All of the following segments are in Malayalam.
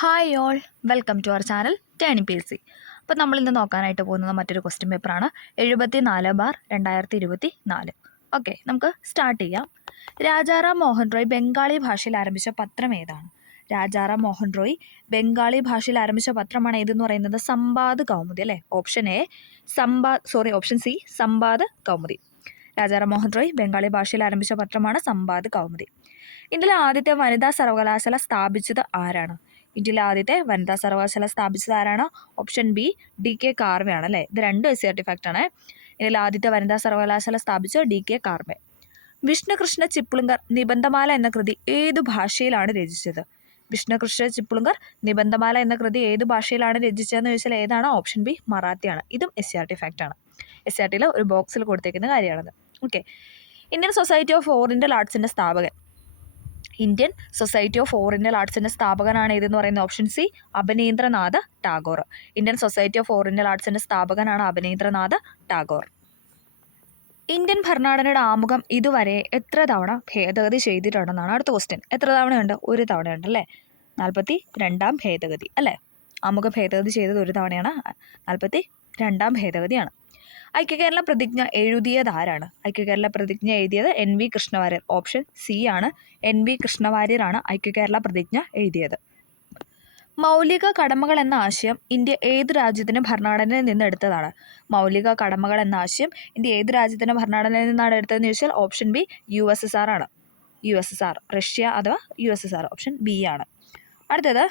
Hi all, welcome to our channel turning PLC. അപ്പോൾ നമ്മളിന്ന് നോക്കാനായിട്ട് പോകുന്നത് മറ്റൊരു ക്വസ്റ്റ്യൻ പേപ്പറാണ് 74/2024. ഓക്കെ, നമുക്ക് സ്റ്റാർട്ട് ചെയ്യാം. രാജാറാം മോഹൻ റോയ് ബംഗാളി ഭാഷയിൽ ആരംഭിച്ച പത്രം ഏതാണ്? രാജാറാം മോഹൻ റോയ് ബംഗാളി ഭാഷയിൽ ആരംഭിച്ച പത്രമാണ് ഏതെന്ന് പറയുന്നത് സമ്പാദ് കൗമുദി അല്ലേ. Option C Sambad Kaumudi. രാജാറാം മോഹൻ റോയ് ബംഗാളി ഭാഷയിൽ ആരംഭിച്ച പത്രമാണ് സമ്പാദ് കൗമുദി. ഇന്ത്യയിലെ ആദ്യത്തെ വനിതാ സർവകലാശാല സ്ഥാപിച്ചത് ആരാണ്? ഇന്ത്യയിലെ ആദ്യത്തെ വനിതാ സർവകലാശാല സ്ഥാപിച്ചത് ആരാണ്? ഓപ്ഷൻ ബി DK കാർവെയാണ് അല്ലേ. ഇത് രണ്ടും SCERT ഫാക്റ്റ് ആണ്. ഇന്ത്യയിലെ ആദ്യത്തെ വനിതാ സർവകലാശാല സ്ഥാപിച്ച DK കാർവെ. വിഷ്ണുകൃഷ്ണ ചിപ്ലുങ്കർ നിബന്ധമാല എന്ന കൃതി ഏതു ഭാഷയിലാണ് രചിച്ചത്? വിഷ്ണുകൃഷ്ണ ചിപ്ലുങ്കർ നിബന്ധമാല എന്ന കൃതി ഏതു ഭാഷയിലാണ് രചിച്ചതെന്ന് ചോദിച്ചാൽ ഏതാണ്? ഓപ്ഷൻ ബി മറാത്തിയാണ്. ഇതും SCERT ഫാക്റ്റ് ആണ്. SCERTയിൽ ഒരു ബോക്സിൽ കൊടുത്തേക്കുന്ന കാര്യമാണത്. Okay. Indian society of oriental ആർട്സിൻ്റെ സ്ഥാപകൻ. ഇന്ത്യൻ സൊസൈറ്റി ഓഫ് ഓറിയന്റൽ ആർട്സിൻ്റെ സ്ഥാപകനാണ് ഏതെന്ന് പറയുന്നത്? Option C Abanindranath Tagore. Indian society of oriental ആർട്സിൻ്റെ സ്ഥാപകനാണ് അബനീന്ദ്രനാഥ് ടാഗോർ. ഇന്ത്യൻ ഭരണഘടനയുടെ ആമുഖം ഇതുവരെ എത്ര തവണ ഭേദഗതി ചെയ്തിട്ടുണ്ടെന്നാണ് അടുത്ത ക്വസ്റ്റ്യൻ. എത്ര തവണയുണ്ട്? ഒരു തവണയുണ്ട് അല്ലേ. 42ാം ഭേദഗതി അല്ലേ. ആമുഖ ഭേദഗതി ചെയ്തത് ഒരു തവണയാണ്. 42ാം ഭേദഗതിയാണ്. ഐക്യകേരള പ്രതിജ്ഞ എഴുതിയത് ആരാണ്? ഐക്യകേരള പ്രതിജ്ഞ എഴുതിയത് NV കൃഷ്ണവാര്യർ. ഓപ്ഷൻ സി ആണ്. NV കൃഷ്ണവാര്യരാണ് ഐക്യകേരള പ്രതിജ്ഞ എഴുതിയത്. മൗലിക കടമകൾ എന്ന ആശയം ഇന്ത്യ ഏത് രാജ്യത്തിൻ്റെ ഭരണഘടനയിൽ നിന്ന് എടുത്തതാണ്? മൗലിക കടമകൾ എന്ന ആശയം ഇന്ത്യ ഏത് രാജ്യത്തിൻ്റെ ഭരണഘടനയിൽ നിന്നാണ് എടുത്തതെന്ന് ചോദിച്ചാൽ ഓപ്ഷൻ ബി USSR ആണ്. USSR, റഷ്യ അഥവാ USSR. ഓപ്ഷൻ ബി ആണ്. അടുത്തത്,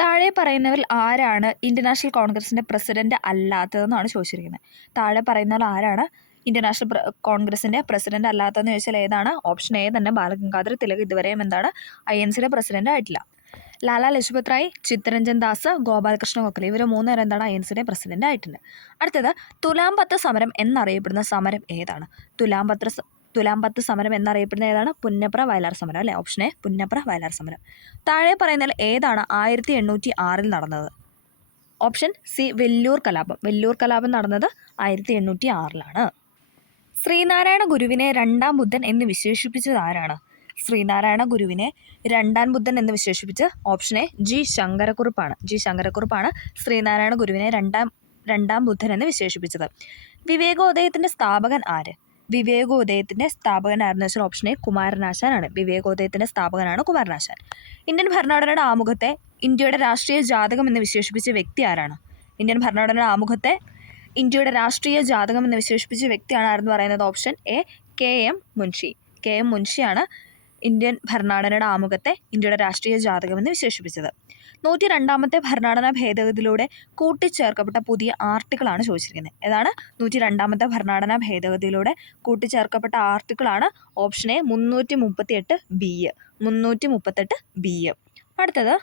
താഴെ പറയുന്നവരിൽ ആരാണ് ഇന്ത്യൻ നാഷണൽ കോൺഗ്രസിൻ്റെ പ്രസിഡന്റ് അല്ലാത്തതെന്നാണ് ചോദിച്ചിരിക്കുന്നത്. താഴെ പറയുന്നവർ ആരാണ് ഇന്ത്യൻ നാഷണൽ കോൺഗ്രസിൻ്റെ പ്രസിഡന്റ് അല്ലാത്തതെന്ന് ചോദിച്ചാൽ ഏതാണ്? ഓപ്ഷൻ എ തന്നെ ബാലഗംഗാധര തിലക് ഇതുവരെയും എന്താണ് INCയുടെ പ്രസിഡന്റ് ആയിട്ടില്ല. ലാലാ ലജ്പത് റായ്, ചിത്തരഞ്ജൻ ദാസ്, ഗോപാലകൃഷ്ണ ഗോഖലെ ഇവർ മൂന്നുപേരും എന്താണ് INCയുടെ പ്രസിഡന്റ് ആയിട്ടുണ്ട്. അടുത്തത്, തുലാം പത്ത് സമരം എന്നറിയപ്പെടുന്ന സമരം ഏതാണ്? തുലാം പത്ത് സമരം എന്നറിയപ്പെടുന്ന ഏതാണ്? പുന്നപ്ര വയലാർ സമരം അല്ലേ. ഓപ്ഷൻ എ പുന്നപ്ര വയലാർ സമരം. താഴെ പറയുന്നതിൽ ഏതാണ് 1806 നടന്നത്? ഓപ്ഷൻ സി വെല്ലൂർ കലാപം. വെല്ലൂർ കലാപം നടന്നത് 1806 ശ്രീനാരായണ ഗുരുവിനെ രണ്ടാം ബുദ്ധൻ എന്ന് വിശേഷിപ്പിച്ചത് ആരാണ്? ശ്രീനാരായണ ഗുരുവിനെ രണ്ടാം ബുദ്ധൻ എന്ന് വിശേഷിപ്പിച്ച് ഓപ്ഷൻ എ G ശങ്കരക്കുറുപ്പാണ്. G ശങ്കരക്കുറുപ്പാണ് ശ്രീനാരായണ ഗുരുവിനെ രണ്ടാം ബുദ്ധൻ എന്ന് വിശേഷിപ്പിച്ചത്. വിവേകോദയത്തിൻ്റെ സ്ഥാപകൻ ആര്? വിവേകോദയത്തിൻ്റെ സ്ഥാപകനായിരുന്നു വെച്ചാൽ ഓപ്ഷൻ എ കുമാരനാശാനാണ്. വിവേകോദയത്തിൻ്റെ സ്ഥാപകനാണ് കുമാരനാശാൻ. ഇന്ത്യൻ ഭരണഘടനയുടെ ആമുഖത്തെ ഇന്ത്യയുടെ രാഷ്ട്രീയ ജാതകം എന്ന് വിശേഷിപ്പിച്ച വ്യക്തി ആരാണ്? ഇന്ത്യൻ ഭരണഘടനയുടെ ആമുഖത്തെ ഇന്ത്യയുടെ രാഷ്ട്രീയ ജാതകം എന്ന് വിശേഷിപ്പിച്ച വ്യക്തിയാണ് ആരെന്ന് പറയുന്നത്? Option A KM Munshi. KM മുൻഷിയാണ് ഇന്ത്യൻ ഭരണഘടനയുടെ ആമുഖത്തെ ഇന്ത്യയുടെ രാഷ്ട്രീയ ജാതകം എന്ന് വിശേഷിപ്പിച്ചത്. 102ാമത്തെ ഭരണഘടനാ ഭേദഗതിയിലൂടെ കൂട്ടിച്ചേർക്കപ്പെട്ട പുതിയ ആർട്ടിക്കിളാണ് ചോദിച്ചിരിക്കുന്നത്. ഏതാണ്? 102ാമത്തെ ഭരണഘടനാ ഭേദഗതിയിലൂടെ കൂട്ടിച്ചേർക്കപ്പെട്ട ആർട്ടിക്കിളാണ് ഓപ്ഷൻ എ 338B. അടുത്തത്,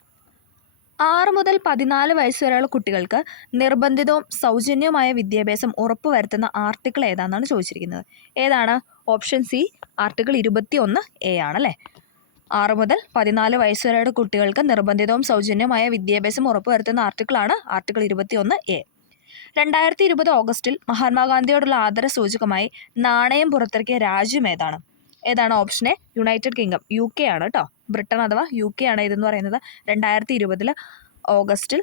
6 മുതൽ 14 വയസ്സ് വരെയുള്ള കുട്ടികൾക്ക് നിർബന്ധിതവും സൗജന്യവുമായ വിദ്യാഭ്യാസം ഉറപ്പുവരുത്തുന്ന ആർട്ടിക്കിൾ ഏതാണെന്നാണ് ചോദിച്ചിരിക്കുന്നത്. ഏതാണ്? ഓപ്ഷൻ സി ആർട്ടിക്കിൾ 21A ആണല്ലേ. 6 മുതൽ 14 വയസ്സ് വരെയുള്ള കുട്ടികൾക്ക് നിർബന്ധിതവും സൗജന്യവുമായ വിദ്യാഭ്യാസം ഉറപ്പുവരുത്തുന്ന ആർട്ടിക്കിളാണ് ആർട്ടിക്കിൾ 21A. 2020 ഓഗസ്റ്റിൽ മഹാത്മാഗാന്ധിയോടുള്ള ആദര സൂചകമായി നാണയം പുറത്തിറക്കിയ രാജ്യം ഏതാണ്? ഏതാണ്? Option A United kingdom. UK ആണ് കേട്ടോ. ബ്രിട്ടൻ അഥവാ UK ആണ് ഇതെന്ന് പറയുന്നത്. 2020 ഓഗസ്റ്റിൽ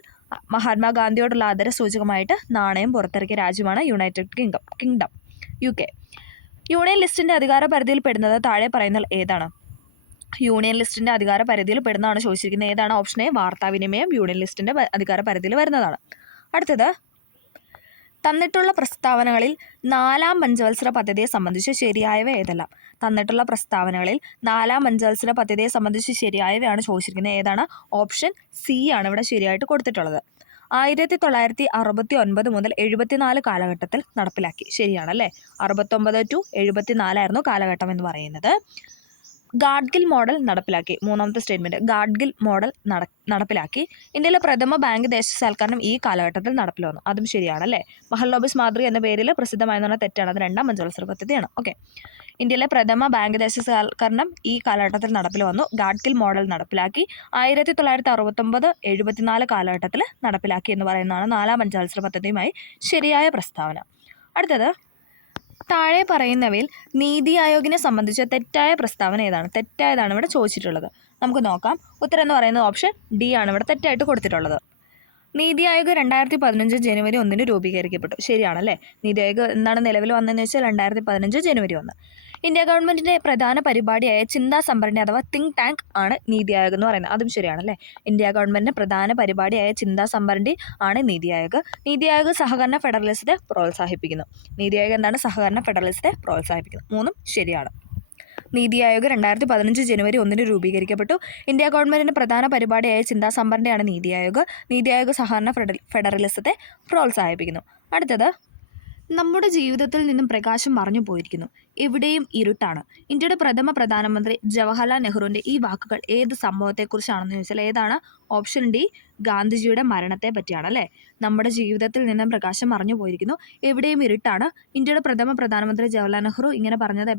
മഹാത്മാഗാന്ധിയോടുള്ള ആദര സൂചകമായിട്ട് നാണയം പുറത്തിറക്കിയ രാജ്യമാണ് യുണൈറ്റഡ് കിങ്ഡം UK. യൂണിയൻ ലിസ്റ്റിൻ്റെ അധികാര പരിധിയിൽ പെടുന്നത് താഴെ പറയുന്ന ഏതാണ്? യൂണിയൻ ലിസ്റ്റിൻ്റെ അധികാര പരിധിയിൽ പെടുന്നതാണ് ചോദിച്ചിരിക്കുന്നത്. ഏതാണ്? ഓപ്ഷൻ എ വാർത്താവിനിമയം യൂണിയൻ ലിസ്റ്റിൻ്റെ അധികാര പരിധിയിൽ വരുന്നതാണ്. അടുത്തത്, തന്നിട്ടുള്ള പ്രസ്താവനകളിൽ 4ാം പഞ്ചവത്സര പദ്ധതിയെ സംബന്ധിച്ച് ശരിയായവ ഏതെല്ലാം? തന്നിട്ടുള്ള പ്രസ്താവനകളിൽ 4ാം പഞ്ചവത്സര പദ്ധതിയെ സംബന്ധിച്ച് ശരിയായവയാണ് ചോദിച്ചിരിക്കുന്നത്. ഏതാണ്? ഓപ്ഷൻ സി ആണ് ഇവിടെ ശരിയായിട്ട് കൊടുത്തിട്ടുള്ളത്. 1969 മുതൽ 74 കാലഘട്ടത്തിൽ നടപ്പിലാക്കി. ശരിയാണല്ലേ. 69 to 74 കാലഘട്ടം എന്ന് പറയുന്നത്. ഗാഡ്ഗിൽ മോഡൽ നടപ്പിലാക്കി. 3ാമത്തെ സ്റ്റേറ്റ്മെൻറ്റ്, ഗാഡ്ഗിൽ മോഡൽ നടപ്പിലാക്കി. ഇന്ത്യയിലെ പ്രഥമ ബാങ്ക് ദേശസാൽക്കരണം ഈ കാലഘട്ടത്തിൽ നടപ്പിൽ വന്നു. അതും ശരിയാണല്ലേ. മഹല്ലോബിസ് മാതൃക എന്ന പേരിൽ പ്രസിദ്ധമായെന്ന് പറഞ്ഞാൽ തെറ്റാണ്. അത് 2ാം പഞ്ചവത്സര പദ്ധതിയാണ്. ഓക്കെ. ഇന്ത്യയിലെ പ്രഥമ ബാങ്ക് ദേശസാൽക്കരണം ഈ കാലഘട്ടത്തിൽ നടപ്പിൽ വന്നു. ഗാഡ്ഗിൽ മോഡൽ നടപ്പിലാക്കി. 1969-74 കാലഘട്ടത്തിൽ നടപ്പിലാക്കി എന്ന് പറയുന്നതാണ് 4ാം പഞ്ചവത്സര പദ്ധതിയുമായി ശരിയായ പ്രസ്താവന. അടുത്തത്, താഴെ പറയുന്നവയിൽ നീതി ആയോഗിനെ സംബന്ധിച്ച തെറ്റായ പ്രസ്താവന ഏതാണ്? തെറ്റായതാണ് ഇവിടെ ചോദിച്ചിട്ടുള്ളത്. നമുക്ക് നോക്കാം. ഉത്തരം എന്ന് പറയുന്നത് ഓപ്ഷൻ ഡി ആണ് ഇവിടെ തെറ്റായിട്ട് കൊടുത്തിട്ടുള്ളത്. നീതി ആയോഗ് 2015 ജനുവരി 1 രൂപീകരിക്കപ്പെട്ടു. ശരിയാണല്ലേ. നീതി ആയോഗ് എന്താണ് നിലവിൽ വന്നതെന്ന് വെച്ചാൽ 2015 ജനുവരി 1. ഇന്ത്യ ഗവൺമെൻറ്റിൻ്റെ പ്രധാന പരിപാടിയായ ചിന്താ സംഭരണി അഥവാ തിങ്ക് ടാങ്ക് ആണ് നീതി ആയോഗ് എന്ന് പറയുന്നത്. അതും ശരിയാണല്ലേ. ഇന്ത്യ ഗവൺമെൻറ്റിൻ്റെ പ്രധാന പരിപാടിയായ ചിന്താ സംഭരണി ആണ് നീതി ആയോഗ്. നീതി ആയോഗ് സഹകരണ ഫെഡറലിസത്തെ പ്രോത്സാഹിപ്പിക്കുന്നു. നീതി ആയോഗ് എന്താണ്? സഹകരണ ഫെഡറലിസത്തെ പ്രോത്സാഹിപ്പിക്കുന്നു. മൂന്നും ശരിയാണ്. നീതി ആയോഗ് 2015 ജനുവരി 1 രൂപീകരിക്കപ്പെട്ടു. ഇന്ത്യ ഗവൺമെൻറ്റിൻ്റെ പ്രധാന പരിപാടിയായ ചിന്താ സംഭരണിയാണ് നീതി ആയോഗ്. നീതി ആയോഗ് സഹകരണ ഫെഡറലിസത്തെ പ്രോത്സാഹിപ്പിക്കുന്നു. അടുത്തത്, നമ്മുടെ ജീവിതത്തിൽ നിന്നും പ്രകാശം മറഞ്ഞു പോയിരിക്കുന്നു, എവിടെയും ഇരുട്ടാണ്. ഇന്ത്യയുടെ പ്രഥമ പ്രധാനമന്ത്രി ജവഹർലാൽ നെഹ്റുവിൻ്റെ ഈ വാക്കുകൾ ഏത് സംഭവത്തെക്കുറിച്ചാണെന്ന് ചോദിച്ചാൽ ഏതാണ്? ഓപ്ഷൻ ഡി, ഗാന്ധിജിയുടെ മരണത്തെ പറ്റിയാണ് അല്ലേ. നമ്മുടെ ജീവിതത്തിൽ നിന്നും പ്രകാശം മറഞ്ഞു പോയിരിക്കുന്നു, എവിടെയും ഇരുട്ടാണ്. ഇന്ത്യയുടെ പ്രഥമ പ്രധാനമന്ത്രി ജവഹർലാൽ നെഹ്റു ഇങ്ങനെ പറഞ്ഞത്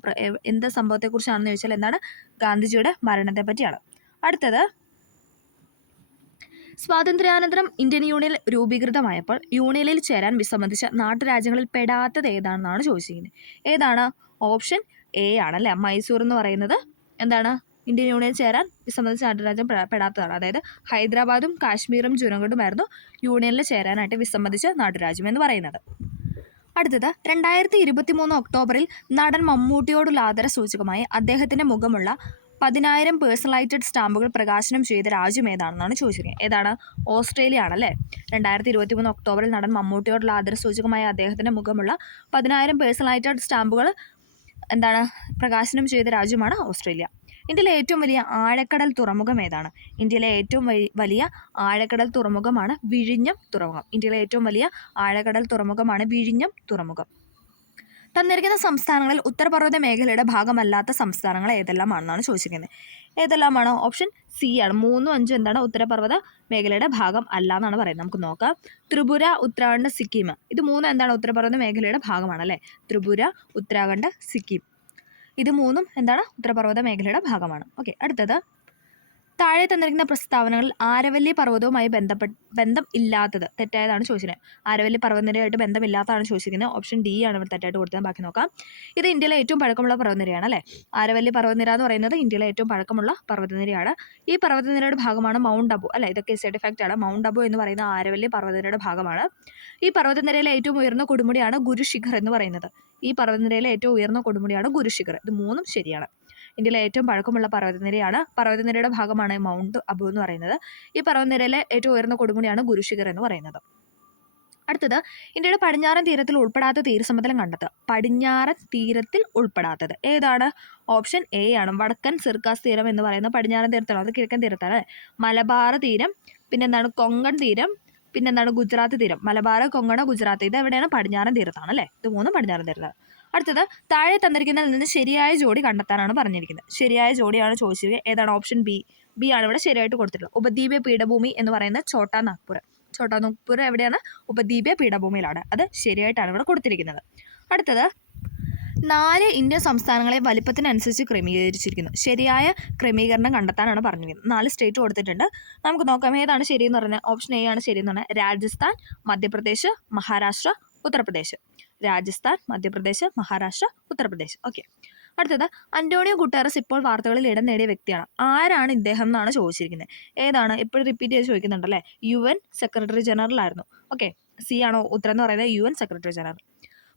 എന്ത് സംഭവത്തെക്കുറിച്ചാണെന്ന് ചോദിച്ചാൽ എന്താണ്? ഗാന്ധിജിയുടെ മരണത്തെ പറ്റിയാണ്. അടുത്തത്, സ്വാതന്ത്ര്യാനന്തരം ഇന്ത്യൻ യൂണിയൻ രൂപീകൃതമായപ്പോൾ യൂണിയനിൽ ചേരാൻ വിസമ്മതിച്ച നാട്ടുരാജ്യങ്ങളിൽ പെടാത്തത് ഏതാണെന്നാണ് ചോദിച്ചിരിക്കുന്നത്. ഏതാണ്? ഓപ്ഷൻ എ ആണല്ലേ. മൈസൂർ എന്ന് പറയുന്നത് എന്താണ്? ഇന്ത്യൻ യൂണിയൻ ചേരാൻ വിസമ്മതിച്ച നാട്ടുരാജ്യം പെടാത്തതാണ്. അതായത് ഹൈദരാബാദും കാശ്മീരും ജുനഗഡുമായിരുന്നു യൂണിയനിൽ ചേരാനായിട്ട് വിസമ്മതിച്ച നാട്ടുരാജ്യം എന്ന് പറയുന്നത്. അടുത്തത്, 2023 ഒക്ടോബറിൽ നടൻ മമ്മൂട്ടിയോടുള്ള ആദരസൂചകമായി അദ്ദേഹത്തിൻ്റെ മുഖമുള്ള 10,000 പേഴ്സണലൈറ്റഡ് സ്റ്റാമ്പുകൾ പ്രകാശനം ചെയ്ത രാജ്യം ഏതാണെന്നാണ് ചോദിച്ചിരിക്കുന്നത്. ഏതാണ്? ഓസ്ട്രേലിയ ആണല്ലേ. 2023 ഒക്ടോബറിൽ നടൻ മമ്മൂട്ടിയോടുള്ള ആദരസൂചകമായ അദ്ദേഹത്തിൻ്റെ മുഖമുള്ള 10,000 പേഴ്സണലൈറ്റഡ് സ്റ്റാമ്പുകൾ എന്താണ്? പ്രകാശനം ചെയ്ത രാജ്യമാണ് ഓസ്ട്രേലിയ. ഇന്ത്യയിലെ ഏറ്റവും വലിയ ആഴക്കടൽ തുറമുഖം ഏതാണ്? ഇന്ത്യയിലെ ഏറ്റവും വലിയ ആഴക്കടൽ തുറമുഖമാണ് വിഴിഞ്ഞം തുറമുഖം. ഇന്ത്യയിലെ ഏറ്റവും വലിയ ആഴക്കടൽ തുറമുഖമാണ് വിഴിഞ്ഞം തുറമുഖം. തന്നിരിക്കുന്ന സംസ്ഥാനങ്ങളിൽ ഉത്തരപർവ്വത മേഖലയുടെ ഭാഗമല്ലാത്ത സംസ്ഥാനങ്ങൾ ഏതെല്ലാമാണെന്നാണ് ചോദിച്ചിരിക്കുന്നത്. ഏതെല്ലാമാണ്? ഓപ്ഷൻ സി ആണ്. 3, 5 എന്താണ്? ഉത്തരപർവ്വത മേഖലയുടെ ഭാഗം അല്ല എന്നാണ് പറയുന്നത്. നമുക്ക് നോക്കാം. ത്രിപുര, ഉത്തരാഖണ്ഡ്, സിക്കിം. ഇത് 3 എന്താണ്? ഉത്തരപർവ്വത മേഖലയുടെ ഭാഗമാണല്ലേ. ത്രിപുര, ഉത്തരാഖണ്ഡ്, സിക്കിം. ഇത് 3 എന്താണ്? ഉത്തരപർവ്വത മേഖലയുടെ ഭാഗമാണ്. ഓക്കെ. അടുത്തത്, താഴെ തന്നിരിക്കുന്ന പ്രസ്താവനകളിൽ ആരവല്ലി പർവ്വതവുമായി ബന്ധം ഇല്ലാത്തത് തെറ്റായതാണ് ചോദിച്ചിരിക്കുന്നത്. ആരവല്ലി പർവ്വതനിരയായിട്ട് ബന്ധമില്ലാത്തതാണ് ചോദിച്ചിരിക്കുന്നത്. ഓപ്ഷൻ ഡി ആണ് ഇവിടെ തെറ്റായിട്ട് കൊടുത്തത്. ബാക്കി നോക്കാം. ഇത് ഇന്ത്യയിലെ ഏറ്റവും പഴക്കമുള്ള പർവ്വതനിരയാണ് അല്ലേ. ആരവല്ലി പർവ്വതനിര എന്ന് പറയുന്നത് ഇന്ത്യയിലെ ഏറ്റവും പഴക്കമുള്ള പർവ്വതനിരയാണ്. ഈ പർവ്വതനിരയുടെ ഭാഗമാണ് മൗണ്ട് അബു അല്ലേ. ഇതൊക്കെ സൈഡ് എഫക്റ്റ് ആണ്. മൗണ്ട് അബു എന്ന് പറയുന്ന ആരവല്ലി പർവ്വതനിരയുടെ ഭാഗമാണ്. ഈ പർവ്വതനിരയിലെ ഏറ്റവും ഉയർന്ന കൊടുമുടിയാണ് ഗുരുശിഖർ എന്ന് പറയുന്നത്. ഈ പർവ്വതനിരയിലെ ഏറ്റവും ഉയർന്ന കൊടുമുടിയാണ് ഗുരുശിഖർ. ഇത് 3 ശരിയാണ്. ഇന്ത്യയിലെ ഏറ്റവും പഴക്കമുള്ള പർവ്വതനിരയാണ്. പർവ്വതനിരയുടെ ഭാഗമാണ് മൗണ്ട് അബു എന്ന് പറയുന്നത്. ഈ പർവ്വതനിരയിലെ ഏറ്റവും ഉയർന്ന കൊടുമുടിയാണ് ഗുരുശിഖർ എന്ന് പറയുന്നത്. അടുത്തത്, ഇന്ത്യയുടെ പടിഞ്ഞാറൻ തീരത്തിൽ ഉൾപ്പെടാത്ത തീരസമതലം കണ്ടെത്തുക. പടിഞ്ഞാറൻ തീരത്തിൽ ഉൾപ്പെടാത്തത് ഏതാണ്? ഓപ്ഷൻ എ ആണ്. വടക്കൻ സിർക്കാസ് തീരം എന്ന് പറയുന്നത് പടിഞ്ഞാറൻ തീരത്താണ്. അത് കിഴക്കൻ തീരത്താണ്. മലബാർ തീരം, പിന്നെന്താണ് കൊങ്കൺ തീരം, പിന്നെന്താണ് ഗുജറാത്ത് തീരം. മലബാർ, കൊങ്കൺ, ഗുജറാത്ത് ഇത് എവിടെയാണ്? പടിഞ്ഞാറൻ തീരത്താണ് അല്ലേ. ഇത് 3 പടിഞ്ഞാറൻ തീരത്താണ്. അടുത്തത്, താഴെ തന്നിരിക്കുന്നതിൽ നിന്ന് ശരിയായ ജോഡി കണ്ടെത്താനാണ് പറഞ്ഞിരിക്കുന്നത്. ശരിയായ ജോഡിയാണ് ചോദിച്ചിരിക്കുന്നത്. ഏതാണ്? ഓപ്ഷൻ ബി ആണ് ഇവിടെ ശരിയായിട്ട് കൊടുത്തിട്ടുള്ളത്. ഉപദ്വീപീയ പീഠഭൂമി എന്ന് പറയുന്നത് ഛോട്ടാ നാഗ്പൂർ എവിടെയാണ്? ഉപദ്വീപീയ പീഠഭൂമിയിലാണ്. അത് ശരിയായിട്ടാണ് ഇവിടെ കൊടുത്തിരിക്കുന്നത്. അടുത്തത്, 4 ഇന്ത്യൻ സംസ്ഥാനങ്ങളെ വലിപ്പത്തിനനുസരിച്ച് ക്രമീകരിച്ചിരിക്കുന്നു. ശരിയായ ക്രമീകരണം കണ്ടെത്താനാണ് പറഞ്ഞിരിക്കുന്നത്. 4 സ്റ്റേറ്റ് കൊടുത്തിട്ടുണ്ട്. നമുക്ക് നോക്കാം ഏതാണ് ശരിയെന്ന് പറഞ്ഞാൽ. ഓപ്ഷൻ എ ആണ് ശരിയെന്ന് പറഞ്ഞാൽ രാജസ്ഥാൻ, മധ്യപ്രദേശ്, മഹാരാഷ്ട്ര, ഉത്തർപ്രദേശ്. രാജസ്ഥാൻ, മധ്യപ്രദേശ്, മഹാരാഷ്ട്ര, ഉത്തർപ്രദേശ്. ഓക്കെ. അടുത്തത്, അന്റോണിയോ ഗുട്ടറസ് ഇപ്പോൾ വാർത്തകളിൽ ഇടം നേടിയ വ്യക്തിയാണ്. ആരാണ് ഇദ്ദേഹം എന്നാണ് ചോദിച്ചിരിക്കുന്നത്. ഏതാണ്? എപ്പോഴും റിപ്പീറ്റ് ചെയ്ത് ചോദിക്കുന്നുണ്ടല്ലേ. UN സെക്രട്ടറി ജനറൽ ആയിരുന്നു. ഓക്കെ. സി ആണോ ഉത്തരം എന്ന് പറയുന്നത്? UN secretary general.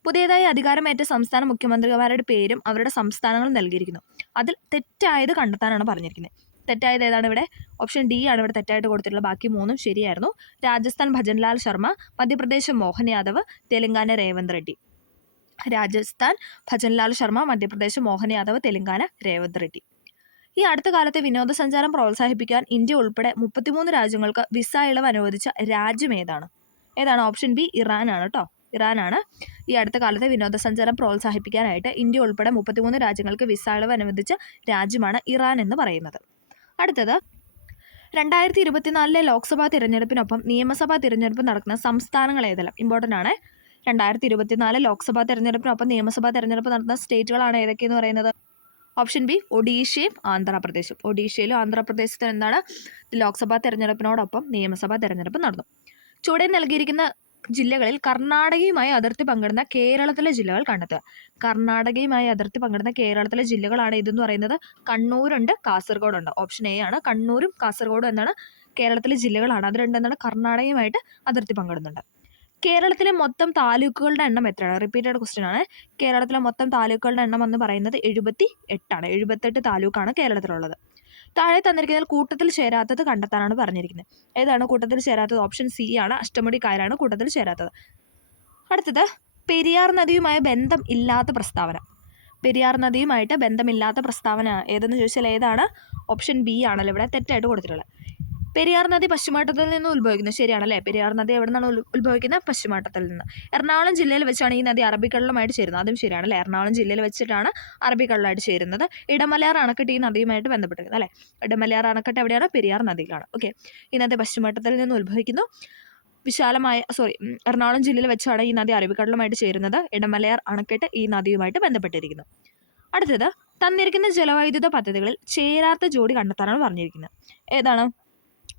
പുതിയതായി അധികാരമേറ്റ സംസ്ഥാന മുഖ്യമന്ത്രിമാരുടെ പേരും അവരുടെ സംസ്ഥാനങ്ങളും നൽകിയിരിക്കുന്നു. അതിൽ തെറ്റായത് കണ്ടെത്താനാണ് പറഞ്ഞിരിക്കുന്നത്. തെറ്റായത് ഏതാണ് ഇവിടെ? ഓപ്ഷൻ ഡി ആണ് ഇവിടെ തെറ്റായിട്ട് കൊടുത്തിട്ടുള്ളത്. ബാക്കി 3 ശരിയായിരുന്നു. രാജസ്ഥാൻ ഭജൻലാൽ ശർമ്മ, മധ്യപ്രദേശ് മോഹൻ യാദവ്, തെലങ്കാന രേവന്ത് റെഡ്ഡി. രാജസ്ഥാൻ ഭജൻലാൽ ശർമ്മ, മധ്യപ്രദേശ് മോഹൻ യാദവ്, തെലങ്കാന രേവന്ത് റെഡ്ഡി. ഈ അടുത്ത കാലത്തെ വിനോദസഞ്ചാരം പ്രോത്സാഹിപ്പിക്കാൻ ഇന്ത്യ ഉൾപ്പെടെ 33 രാജ്യങ്ങൾക്ക് വിസ ഇളവ് അനുവദിച്ച രാജ്യം ഏതാണ്? ഓപ്ഷൻ ബി ഇറാനാണ് കേട്ടോ. ഇറാനാണ് ഈ അടുത്ത കാലത്തെ വിനോദസഞ്ചാരം പ്രോത്സാഹിപ്പിക്കാനായിട്ട് ഇന്ത്യ ഉൾപ്പെടെ 33 രാജ്യങ്ങൾക്ക് വിസ ഇളവ് അനുവദിച്ച രാജ്യമാണ് ഇറാൻ എന്ന് പറയുന്നത്. അടുത്തത്, 2024 ലോക്സഭാ തിരഞ്ഞെടുപ്പിനൊപ്പം നിയമസഭാ തിരഞ്ഞെടുപ്പ് നടക്കുന്ന സംസ്ഥാനങ്ങൾ ഏതെല്ലാം? ഇമ്പോർട്ടൻ്റ് ആണ്. 2024 ലോക്സഭാ തിരഞ്ഞെടുപ്പിനൊപ്പം നിയമസഭാ തിരഞ്ഞെടുപ്പ് നടത്തുന്ന സ്റ്റേറ്റുകളാണ് ഏതൊക്കെയെന്ന് പറയുന്നത്? Option B ഒഡീഷയും ആന്ധ്രാപ്രദേശും. ഒഡീഷയിലും ആന്ധ്രാപ്രദേശത്തും എന്താണ്? ലോക്സഭാ തിരഞ്ഞെടുപ്പിനോടൊപ്പം നിയമസഭാ തിരഞ്ഞെടുപ്പ് നടന്നു. ചുവടെ നൽകിയിരിക്കുന്ന ജില്ലകളിൽ കർണാടകയുമായി അതിർത്തി പങ്കിടുന്ന കേരളത്തിലെ ജില്ലകൾ കണ്ടെത്തുക. കർണാടകയുമായി അതിർത്തി പങ്കിടുന്ന കേരളത്തിലെ ജില്ലകളാണ് ഇതെന്ന് പറയുന്നത്. കണ്ണൂരുണ്ട്, കാസർഗോഡുണ്ട്. ഓപ്ഷൻ എ ആണ്. കണ്ണൂരും കാസർഗോഡും എന്താണ് കേരളത്തിലെ ജില്ലകളാണ്. അത് രണ്ടും എന്താണ് കർണാടകയുമായിട്ട് അതിർത്തി പങ്കിടുന്നുണ്ട്. കേരളത്തിലെ മൊത്തം താലൂക്കുകളുടെ എണ്ണം എത്രയാണ്? റിപ്പീറ്റഡ് ക്വസ്റ്റ്യൻ ആണ്. കേരളത്തിലെ മൊത്തം താലൂക്കുകളുടെ എണ്ണം എന്ന് പറയുന്നത് 78 ആണ്. 78 താലൂക്കാണ് കേരളത്തിലുള്ളത്. താഴെ തന്നിരിക്കുന്നതിൽ കൂട്ടത്തിൽ ചേരാത്തത് കണ്ടെത്താനാണ് പറഞ്ഞിരിക്കുന്നത്. ഏതാണ് കൂട്ടത്തിൽ ചേരാത്തത്? ഓപ്ഷൻ സി ആണ്. അഷ്ടമുടി കായലാണ് കൂട്ടത്തിൽ ചേരാത്തത്. അടുത്തത് പെരിയാർ നദിയുമായി ബന്ധം ഇല്ലാത്ത പ്രസ്താവന. പെരിയാർ നദിയുമായിട്ട് ബന്ധമില്ലാത്ത പ്രസ്താവന ഏതെന്ന് ചോദിച്ചാൽ ഏതാണ്? ഓപ്ഷൻ ബി ആണല്ലോ ഇവിടെ തെറ്റായിട്ട് കൊടുത്തിട്ടുള്ളത്. പെരിയാർ നദി പശ്ചിമഘട്ടത്തിൽ നിന്ന് ഉത്ഭവിക്കുന്നത്. ശരിയാണല്ലേ? പെരിയാർ നദി എവിടെ നിന്നാണ് ഉത്ഭവിക്കുന്നത്? പശ്ചിമഘട്ടത്തിൽ നിന്ന്. എറണാകുളം ജില്ലയിൽ വെച്ചാണ് ഈ നദി അറബിക്കടലുമായിട്ട് ചേരുന്നത്. അതും ശരിയാണല്ലേ? എറണാകുളം ജില്ലയിൽ വെച്ചിട്ടാണ് അറബിക്കടലായിട്ട് ചേരുന്നത്. ഇടമലയാർ അണക്കെട്ട് ഈ നദിയുമായിട്ട് ബന്ധപ്പെട്ടിരിക്കുന്നത് അല്ലേ? ഇടമലയാർ അണക്കെട്ട് എവിടെയാണ്? പെരിയാർ നദിയിലാണ്. ഓക്കെ, ഈ നദി പശ്ചിമഘട്ടത്തിൽ നിന്ന് ഉത്ഭവിക്കുന്നു. എറണാകുളം ജില്ലയിൽ വെച്ചാണ് ഈ നദി അറബിക്കടലുമായിട്ട് ചേരുന്നത്. ഇടമലയാർ അണക്കെട്ട് ഈ നദിയുമായിട്ട് ബന്ധപ്പെട്ടിരിക്കുന്നു. അടുത്തത് തന്നിരിക്കുന്ന ജലവൈദ്യുത പദ്ധതികളിൽ ചേരാത്ത ജോഡി കണ്ടെത്താനാണ് പറഞ്ഞിരിക്കുന്നത്. ഏതാണ്?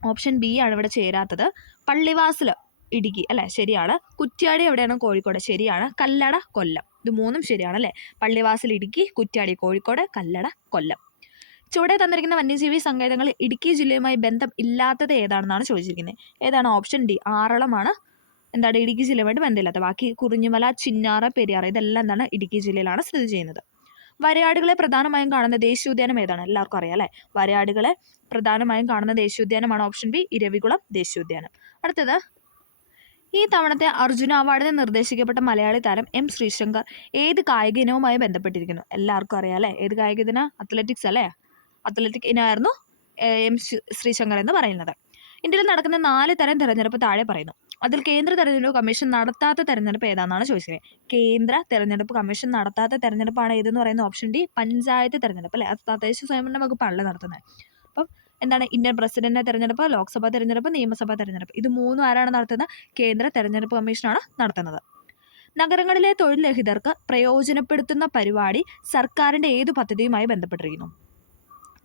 ഓപ്ഷൻ ബി ആണ് ഇവിടെ ചേരാത്തത്. പള്ളിവാസൽ ഇടുക്കി അല്ലേ? ശരിയാണ്. കുറ്റ്യാടി എവിടെയാണ്? കോഴിക്കോട്. ശരിയാണ്. കല്ലട കൊല്ലം. ഇത് മൂന്നും ശരിയാണ് അല്ലേ? പള്ളിവാസൽ ഇടുക്കി, കുറ്റ്യാടി കോഴിക്കോട്, കല്ലട കൊല്ലം. ചുവടെ തന്നിരിക്കുന്ന വന്യജീവി സങ്കേതങ്ങൾ ഇടുക്കി ജില്ലയുമായി ബന്ധം ഇല്ലാത്തത് ഏതാണെന്നാണ് ചോദിച്ചിരിക്കുന്നത്. ഏതാണ്? ഓപ്ഷൻ ഡി ആറളമാണ് എന്താണ് ഇടുക്കി ജില്ലയുമായിട്ട് ബന്ധമില്ലാത്തത്. ബാക്കി കുറിഞ്ഞുമല, ചിന്നാറ്, പെരിയാർ ഇതെല്ലാം എന്താണ് ഇടുക്കി ജില്ലയിലാണ് സ്ഥിതി ചെയ്യുന്നത്. വരയാടുകളെ പ്രധാനമായും കാണുന്ന ദേശീയോദ്യാനം ഏതാണ്? എല്ലാവർക്കും അറിയാം അല്ലേ? വരയാടുകളെ പ്രധാനമായും കാണുന്ന ദേശീയോദ്യാനമാണ് ഓപ്ഷൻ ബി ഇരവികുളം ദേശീയോദ്യാനം. അടുത്തത് ഈ തവണത്തെ അർജുന അവാർഡിന് നിർദ്ദേശിക്കപ്പെട്ട മലയാളി താരം എം ശ്രീശങ്കർ ഏത് കായിക ഇനവുമായി ബന്ധപ്പെട്ടിരിക്കുന്നു? എല്ലാവർക്കും അറിയാം അല്ലേ? ഏത് കായിക ഇനം? അത്ലറ്റിക്സ് അല്ലേ? അത്ലറ്റിക് ഇനമായിരുന്നു എം ശ്രീശങ്കർ എന്ന് പറയുന്നത്. ഇന്ത്യയിൽ നടക്കുന്ന 4 തരം തെരഞ്ഞെടുപ്പ് താഴെ പറയുന്നു. അതിൽ കേന്ദ്ര തെരഞ്ഞെടുപ്പ് കമ്മീഷൻ നടത്താത്ത തെരഞ്ഞെടുപ്പ് ഏതാണെന്നാണ് ചോദിച്ചത്. കേന്ദ്ര തെരഞ്ഞെടുപ്പ് കമ്മീഷൻ നടത്താത്ത തെരഞ്ഞെടുപ്പാണ് ഏതെന്ന് പറയുന്നത്? ഓപ്ഷൻ ഡി പഞ്ചായത്ത് തെരഞ്ഞെടുപ്പ് അല്ലേ? അത് തദ്ദേശ സ്വയംഭരണ വകുപ്പാണല്ലോ നടത്തുന്നത്. അപ്പം എന്താണ് ഇന്ത്യൻ പ്രസിഡന്റിന്റെ തെരഞ്ഞെടുപ്പ്, ലോക്സഭാ തെരഞ്ഞെടുപ്പ്, നിയമസഭാ തെരഞ്ഞെടുപ്പ് ഇത് മൂന്നും ആരാണ് നടത്തുന്നത്? കേന്ദ്ര തെരഞ്ഞെടുപ്പ് കമ്മീഷനാണ് നടത്തുന്നത്. നഗരങ്ങളിലെ തൊഴിൽ രഹിതർക്ക് പ്രയോജനപ്പെടുത്തുന്ന പരിപാടി സർക്കാരിന്റെ ഏതു പദ്ധതിയുമായി ബന്ധപ്പെട്ടിരിക്കുന്നു?